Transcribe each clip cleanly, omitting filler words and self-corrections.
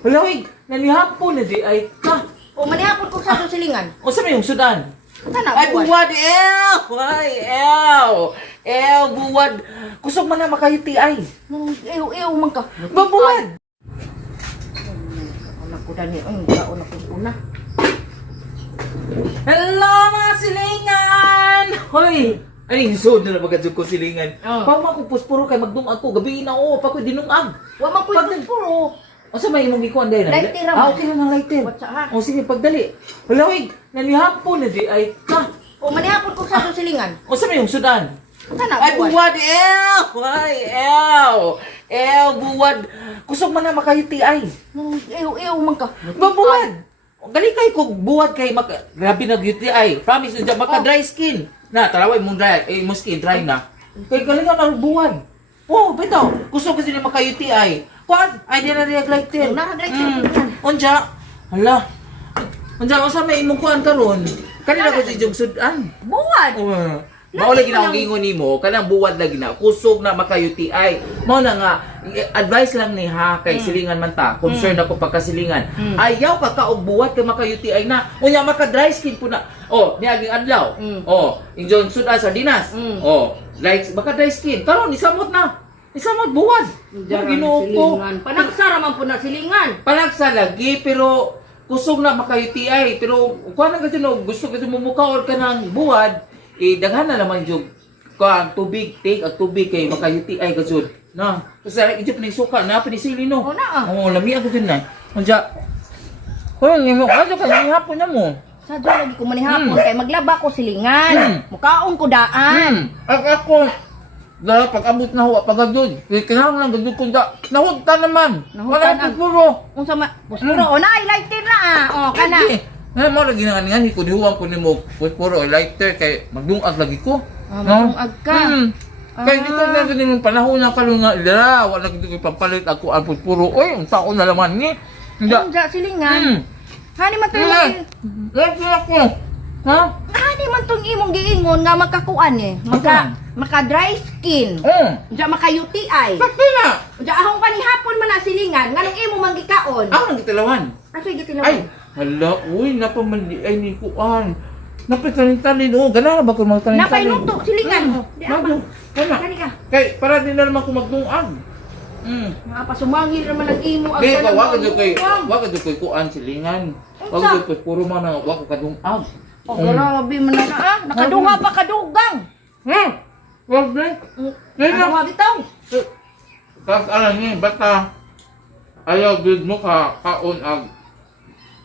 Walawig, nanihapon na di ay ka. O manihapon ko sa silingan. O sa may yung sudan? Kana Ay, buwad, Ay, buwad. Kusog man na makayuti ay. Ew man ka. Babuwad. Anak ko dani, kaon ako una. Hello, mga silingan! Hoy! Ay, isod na magadsog ko silingan. Oh. Pama ko puspuro kay magdungag ko. Gabi na o, pa ko dinungag. Wa man ko puro. O sa may imong ikuan dahil? Lighter naman. Okay na ng lighter. What's ha? O sige, pagdali. Walawig, nanihapon na di ay ka. O manihapon ko sa silingan. O sa may yung sudan? Kana Ay, buwad, buwad. Kusog man na makayuti ay. Ew man ka. Babuwad. Gali kay ko buwad kay grabe nag-UTI ay. Promise nyo maka dry skin. Na, talaway mo dry, mo skin dry na. Kay galing na buwad. Oh, bitaw. Kusog kasi na maka-UTI. Kuan, ay di na like din. Unja. Hala. Unja sa may imong kuan karon. Kanina ko si jug sudan. Buwad. Mao lagi na ang gingon nimo, kanang buwad lagi na kusog na maka-UTI. Mao na nga advice lang ni ha kay silingan man ta. Concern ako pagkasilingan. Ayaw ka og buwad kay maka-UTI na. Unya maka-dry skin po na. Oh, niaging adlaw. Oh, injon sudan sa dinas. Oh, like maka-dry skin. Karon isamot na. Isamot buwad. Ginoo ko. Panagsara man po na silingan. Palagsa lagi pero kusog na maka-UTI pero kuan na kasi no gusto kasi mumukaon ka ng buwad. Daghan na naman yung ang tubig, take ang tubig kay maka-UTI kasud. No. Kasi ito pinisuka na pinisili no. Oo na. Oo, lami ako din na. Unja. Hoy, nimo ato kay hapon na mo. Sadyo lagi ko manihapon kay maglaba ko silingan. Mukaon ko daan. Ako dahil pag-abot na huwa pagagod. Kailangan lang gagod ko da. Nahunta naman. Nahunta Wala puro. Unsa ma? Puspuro o na lighter na ah. O kana. Ay, mo lagi na nga ni ko dihuwang ko nimo puro lighter kay magdungag lagi ko. Magdungag ka. Kaya dito na ganun yung panahon na kalung nga ila, wala gito ko pampalit ako ang puro. Oy, ang taon na laman ni. Unja silingan. Hani man tayo Lagi ako. Ha? Hani man tong imong giingon nga magkakuan eh. Maka dry skin. Unja maka UTI. Sakto na. Unja ahong panihapon man na silingan nganong imo manggikaon. Ako nang gitilawan. Asoy gitilawan. Ay, hala, uy, napamandi ay ni kuan. Napitalin-talin, gana ba ko magtalin-talin? Napay nutok silingan. Di apa. Kana. Kani ka. Kay para din na naman ko magdungag. Apa sumangil naman ang imo ang Di kanang wag jud kay buwang. wag jud kay kuan silingan. Wag Unsa? jud kay puro man ang wag ko kadungag. Oh, grabe man na ah. Nakadunga pa kadugang. Wag din. Ano bitaw? Tas alam ni bata ayaw gud mo ka kaon ag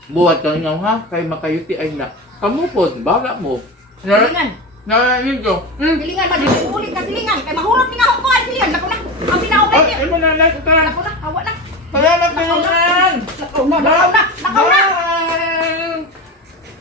buhat kang inyaw ha kay makayuti ay na. Kamu po, bala mo. Silingan. Naranin ko. Silingan ba dito ulit ka silingan. Kay mahurot ni nga ako ay silingan. Lako na. Ang binaw kay. Ay, mo na like ka. Lako na. Hawa na. Salamat kayo, man! Lako na.